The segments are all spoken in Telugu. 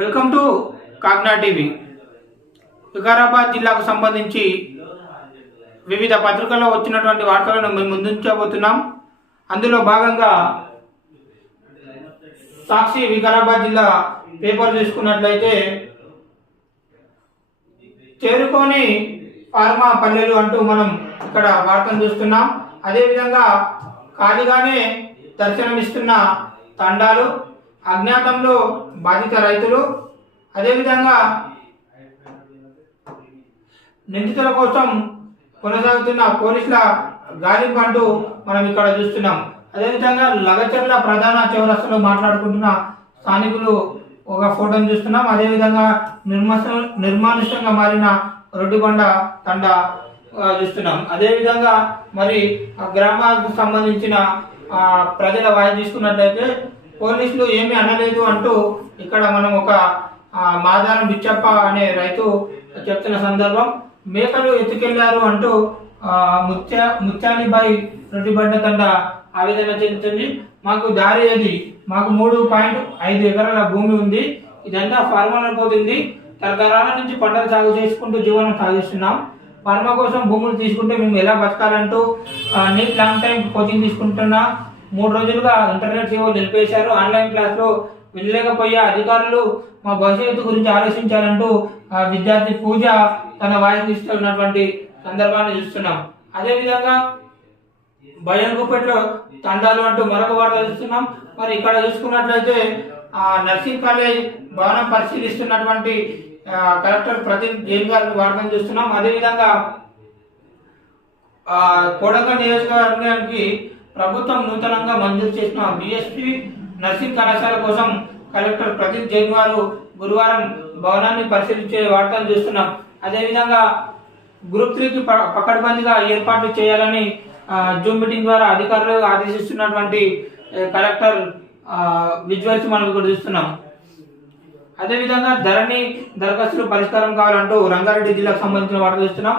Welcome to Kagna TV. Vikarabad జిల్లాకు సంబంధించి వివిధ పత్రికల్లో వచ్చినటువంటి వార్తలను మేము ముందుంచబోతున్నాం. అందులో భాగంగా సాక్షి వికారాబాద్ జిల్లా పేపర్ చూసుకున్నట్లయితే చేరుకొని ఫార్మా పల్లెలు అంటూ మనం ఇక్కడ వార్తను చూస్తున్నాం. అదేవిధంగా ఖాళీగానే దర్శనమిస్తున్న తండాలు అజ్ఞాతంలో బాధిత రైతులు అదేవిధంగా నిందితుల కోసం కొనసాగుతున్న పోలీసుల గాలింపు అంటూ మనం ఇక్కడ చూస్తున్నాం. అదేవిధంగా లగచర్ల ప్రధాన చౌరస్తలో మాట్లాడుకుంటున్న స్థానికులు ఒక ఫోటోను చూస్తున్నాం. అదేవిధంగా నిర్మస నిర్మానుష్యంగా మారిన రొడ్డుబండ తండ చూస్తున్నాం. అదేవిధంగా మరి ఆ గ్రామాలకు సంబంధించిన ప్రజల వాయి తీసుకున్నట్లయితే పోలీసులు ఏమీ అనలేదు అంటూ ఇక్కడ మనం ఒక మాదారం బిచ్చప్ప అనే రైతు చెప్తున్న సందర్భం. మేకలు ఎత్తుకెళ్ళారు అంటూ ముత్యా ముత్య ముత్యాలిబాయి రొడ్డిబండ తండ ఆవేదన చెందుతుంది. మాకు దారి అది మాకు మూడు పాయింట్ ఐదు ఎకరాల భూమి ఉంది. ఇదంతా ఫార్మర్ అయిపోతుంది. తరతరాల నుంచి పంటలు సాగు చేసుకుంటూ జీవనం సాగిస్తున్నాం. ఫార్మా కోసం భూములు తీసుకుంటే మేము ఎలా బతకాలంటూ నీట్ లాంగ్ టైం కోచింగ్ తీసుకుంటున్నా. మూడు రోజులుగా ఇంటర్నెట్ సేవలు నిలిపేశారు. ఆన్లైన్ క్లాస్లో వెళ్ళలేకపోయే అధికారులు మా భవిష్యత్తు గురించి ఆలోచించాలంటూ ఆ, విద్యార్థి పూజ తన వాయిస్ ఇస్తున్నటువంటి సందర్భాన్ని చూస్తున్నాం. అదేవిధంగా భయంగుపేటలో తండాలు అంటూ మరొక వార్త చూస్తున్నాం. మరి ఇక్కడ చూసుకున్నట్లయితే ఆ నర్సింగ్ కాలేజ్ భవనం పరిశీలిస్తున్నటువంటి కలెక్టర్ ప్రదీప్ జైన్ గారి వార్తను చూస్తున్నాం. అదేవిధంగా ఆ, కోడంగల్ నియోజకవర్గానికి ప్రభుత్వం నూతనంగా మంజూరు చేసిన బిఎస్పి నర్సింగ్ కళాశాల కోసం కలెక్టర్ ప్రదీప్ జైన్ వారు గురువారం భవనాన్ని పరిశీలించే వార్తను చూస్తున్నాం. అదేవిధంగా గ్రూప్ త్రీకి పకడ్బందీగా ఏర్పాట్లు చేయాలని జూమ్ మీటింగ్ ద్వారా అధికారులు ఆదేశిస్తున్నటువంటి కలెక్టర్ విజువల్స్ మనం ఇక్కడ చూస్తున్నాం. అదేవిధంగా ధరణి దరఖాస్తులు పరిష్కారం కావాలంటూ రంగారెడ్డి జిల్లాకు సంబంధించిన వార్త చూస్తున్నాం.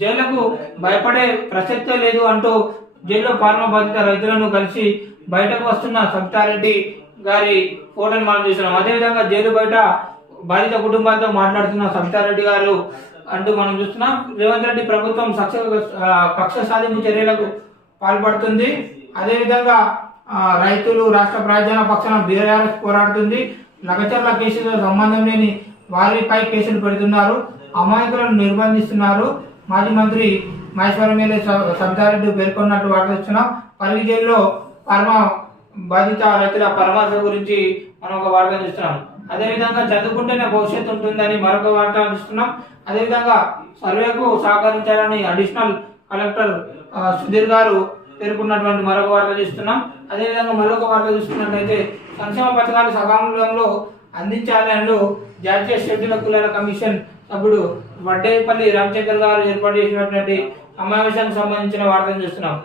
జైళ్ళకు భయపడే ప్రసక్తే లేదు అంటూ జైల్లో ఫార్మా బాధిత రైతులను కలిసి బయటకు వస్తున్న సబితారెడ్డి గారి ఫోటోని మనం చూస్తున్నాం. అదేవిధంగా జైలు బయట బాధిత కుటుంబాలతో మాట్లాడుతున్న సబితారెడ్డి గారు అంటూ మనం చూస్తున్నాం. రేవంత్ రెడ్డి ప్రభుత్వం సక్ష పక్ష కక్ష సాధింపు చర్యలకు పాల్పడుతుంది. అదేవిధంగా రైతులు రాష్ట్ర ప్రయోజన పక్షాన బీఆర్ఎస్ పోరాడుతుంది. లగచర్ల కేసులతో సంబంధం లేని వారిపై కేసులు పెడుతున్నారు. అమాయకులను నిర్బంధిస్తున్నారు. మాజీ మంత్రి మహేశ్వరం ఎమ్మెల్యే స- సబితారెడ్డి పేర్కొన్నట్టు వార్తస్తున్నాం పరిగి జైల్లో పరమ బాధిత రైతుల పరమాశ గురించి మనం ఒక వార్త చూస్తున్నాం. అదేవిధంగా చదువుకుంటేనే భవిష్యత్తు ఉంటుందని మరొక వార్త చూస్తున్నాం అదేవిధంగా సర్వేకు సహకరించాలని అడిషనల్ కలెక్టర్ సుధీర్ గారు పేర్కొన్నటువంటి మరొక వార్త చూస్తున్నాం. అదేవిధంగా మరొక వార్త చూసుకున్నట్లయితే సంక్షేమ పథకాలు సకాలంలో అందించాలని జాతీయ షెడ్యూల్ కులాల కమిషన్ సభ్యుడు వడ్డేపల్లి రామచంద్ర గారు ఏర్పాటు చేసినటువంటి సమావేశానికి సంబంధించిన వార్తను చూస్తున్నాం.